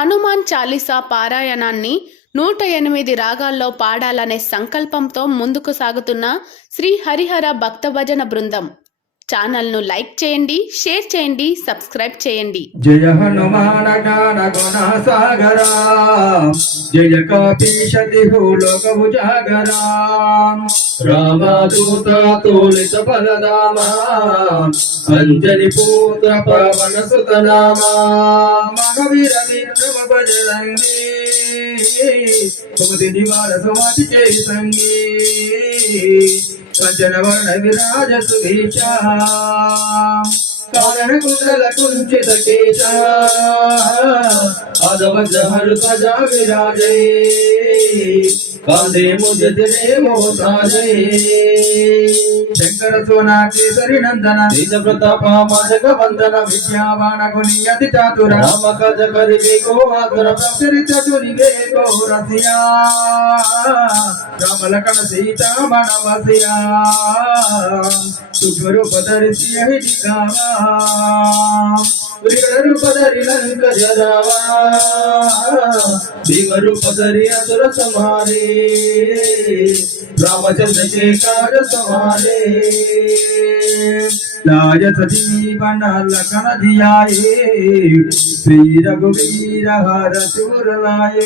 హనుమాన్ చాలీసా పారాయణాన్ని నూట ఎనిమిది రాగాల్లో పాడాలనే సంకల్పంతో ముందుకు సాగుతున్న శ్రీ హరిహర భక్త భజన బృందం. ఛానల్ను లైక్ చేయండి షేర్ చేయండి సబ్స్క్రైబ్ చేయండి. జయ హనుమాన జ్ఞాన గుణ సాగరా. జయ కపీశతి భూలోక ఉజాగరా రామదూత తోలిత పదనామా అంజలి పూత్ర పవన సుత నామా మహవీర విక్రమ బజరంగి సుమతి నివార సమాధి జయ సంగీ. కంచన వర్ణ విరాజ సుభీషా కారణ కుండల కుంచిత కేశ అదవ అదవజహరు సజా విరాజే కాందే ముజతినే మోసాజే శంకర సోనా కేసరి నందన నిజ ప్రతాప మాదక వందన విద్యావాణ గుణియతి చాతుర రామ కజ కరి వేగో ఆతుర ప్రసరి చతురి వేగో రసియా. రామ లకణ సీతా మనవసియా సూక్ష్మ రూప ధరిసి అహితి కామా వికట రూప ధరి లంక జరావా భీమ రూప ధరి అసుర సమారే रामचंद्र के कर संभाले जीवन लखन धियाए, श्री रघुवीर हर सुर लाए।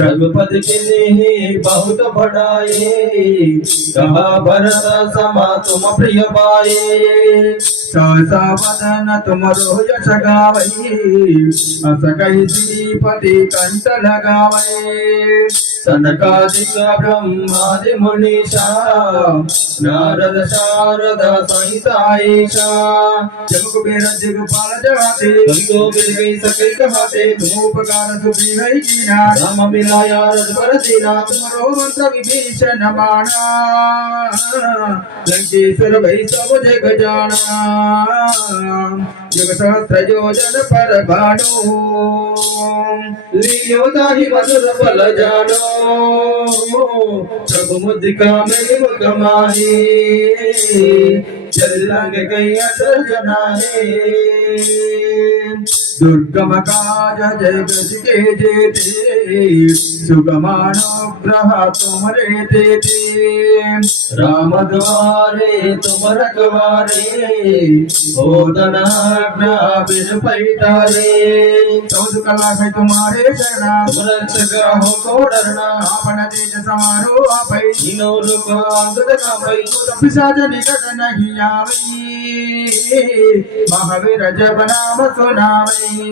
रघुपति के लिए बहुत बढ़ाए कहा भरत समा तुम प्रिय पाए। सहसा वदन तुम रोज सगावई अस कही श्रीपति कंठ लगावई सनकादिक ब्रह्मादि मुनीषा नारद शारद सहिताईशा जब कुबेर जग पाल जगाते तुमको मिल गई सके कहाते तुम उपकार सुखी है कीना राम मिलाया रज पर दीना तुमरो मंत्र विभीषण माना लंकेश्वर भई सब जग जाना युग सहस्त्र योजन पर भानो लियो ताहि मधुर फल जानो प्रभु मुद्रिका में मुख जल रंग गई जनाहे दुर्गम काज जय गज के जेते सुगमानुग्रह तुमरे देते राम द्वारे तुम रखवारे हो धनाज्ञा बिन पैतारे चौद कला है तुम्हारे शरणा तुम रक्षक हो को डरना आपन तेज समारो आपै तीनों लोक अंगद कापै तो पिशाच निकट नहीं आवै महावीर जब नाम सुनावै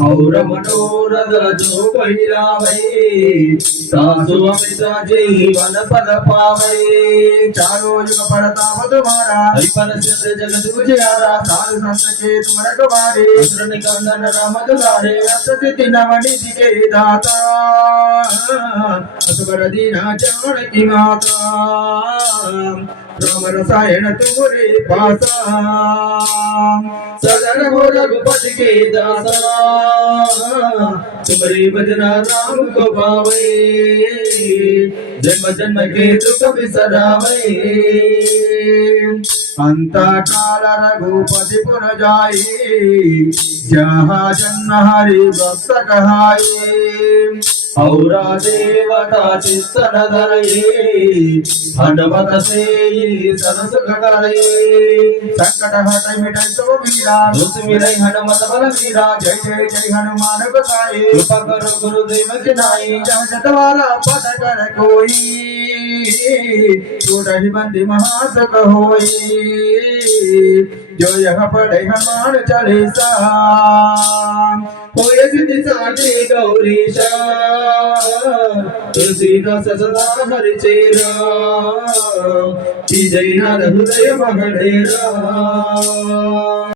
और मनोरथ जो पहिरा भई सासु अमित जीवन पद पावे चारों युग परताप तुम्हारा हरि पर सिद्ध जगत उजियारा साधु संत के तुम रखवारे असुर निकंदन राम दुलारे असति नवनि के दाता असुर दीना जान की माता राम रसायन तुमरे पासा सदन हो रघुपति के दासा तुमरे भजना राम को पावे जन्म जन्म के दुख बिसरावे अंत काल रघुपति पुर जाए जहाँ जन्म हरि भक्त कहाए ಪೌರಾ ದೇವತಾ ಚಿತ್ತನ ಧರೆಯೇ ಹನುಮತ ಸೇಯಿ ಸರಸ ಕಡರೇ ಸಂಕಟ ಹಟ ಮಿಟಂತವ ವೀರಾ ದುಸ್ ಮಿಲೈ ಹನುಮತ ಬಲ ವೀರಾ ಜಯ ಜಯ ಜಯ ಹನುಮಾನ ಬಸಾಯೇ ಉಪಕರ ಗುರುದೇವ के नाई जहाँ जतवाला पद कर कोई छोड़ी बंदी महासक होई जो यह पढ़े हमार चले सा పోయసిద్ధి సాటి గౌరీశ తులసీదాస సదా హరిచేరా. విజయన హృదయ మగడేరా.